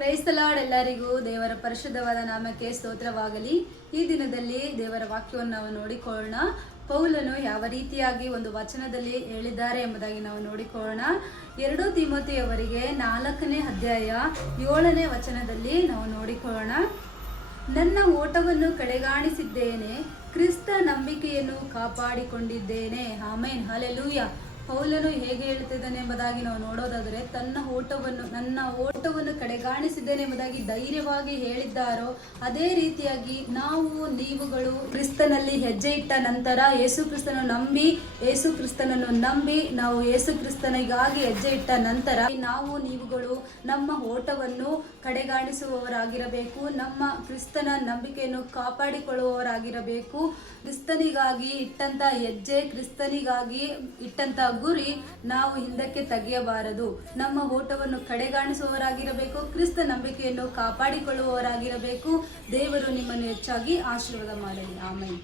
Praise the lord. ಎಲ್ಲರಿಗೂ ದೇವರ ಪರಿಶುದ್ಧವಾದ ನಾಮಕ್ಕೆ ಸ್ತೋತ್ರವಾಗಲಿ. ಈ ದಿನದಲ್ಲಿ ದೇವರ ವಾಕ್ಯವನ್ನು ನಾವು ನೋಡಿಕೊಳ್ಳೋಣ. ಪೌಲನು ಯಾವ ರೀತಿಯಾಗಿ ಒಂದು ವಚನದಲ್ಲಿ ಹೇಳಿದ್ದಾರೆ ಎಂಬುದಾಗಿ ನಾವು ನೋಡಿಕೊಳ್ಳೋಣ. 2 ತಿಮೋಥೆಯವರಿಗೆ 4ನೇ ಅಧ್ಯಾಯ 7ನೇ ವಚನದಲ್ಲಿ ನಾವು ನೋಡಿಕೊಳ್ಳೋಣ. ನನ್ನ ಓಟವನ್ನು ಕಡೆಗಾಣಿಸಿದ್ದೇನೆ, ಕ್ರಿಸ್ತ ನಂಬಿಕೆಯನ್ನು ಕಾಪಾಡಿಕೊಂಡಿದ್ದೇನೆ. Amen, hallelujah. ಪೌಲನು ಹೇಗೆ ಹೇಳ್ತಿದ್ದಾನೆ ಎಂಬುದಾಗಿ ನಾವು ನೋಡೋದಾದರೆ, ನನ್ನ ಓಟವನ್ನು ಕಡೆಗಾಣಿಸಿದ್ದೇನೆ ಎಂಬುದಾಗಿ ಧೈರ್ಯವಾಗಿ ಹೇಳಿದ್ದಾರೋ ಅದೇ ರೀತಿಯಾಗಿ ನೀವುಗಳು ಕ್ರಿಸ್ತನಲ್ಲಿ ಹೆಜ್ಜೆ ಇಟ್ಟ ನಂತರ ಯೇಸು ಕ್ರಿಸ್ತನನ್ನು ನಂಬಿ ನಾವು ಯೇಸು ಕ್ರಿಸ್ತನಿಗಾಗಿ ಹೆಜ್ಜೆ ಇಟ್ಟ ನಂತರ ನೀವುಗಳು ನಮ್ಮ ಓಟವನ್ನು ಕಡೆಗಾಣಿಸುವವರಾಗಿರಬೇಕು. ನಮ್ಮ ಕ್ರಿಸ್ತನ ನಂಬಿಕೆಯನ್ನು ಕಾಪಾಡಿಕೊಳ್ಳುವವರಾಗಿರಬೇಕು. ಕ್ರಿಸ್ತನಿಗಾಗಿ ಇಟ್ಟಂತ ಹೆಜ್ಜೆ, ಕ್ರಿಸ್ತನಿಗಾಗಿ ಇಟ್ಟಂತ ಗುರಿ ನಾವು ಹಿಂದಕ್ಕೆ ತೆಗೆಯಬಾರದು. ನಮ್ಮ ಓಟವನ್ನು ಕಡೆಗಾಣಿಸುವವರಾಗಿರಬೇಕು, ಕ್ರಿಸ್ತ ನಂಬಿಕೆಯನ್ನು ಕಾಪಾಡಿಕೊಳ್ಳುವವರಾಗಿರಬೇಕು. ದೇವರು ನಿಮ್ಮನ್ನು ಹೆಚ್ಚಾಗಿ ಆಶೀರ್ವಾದ ಮಾಡಲಿ. ಆಮೆನ್.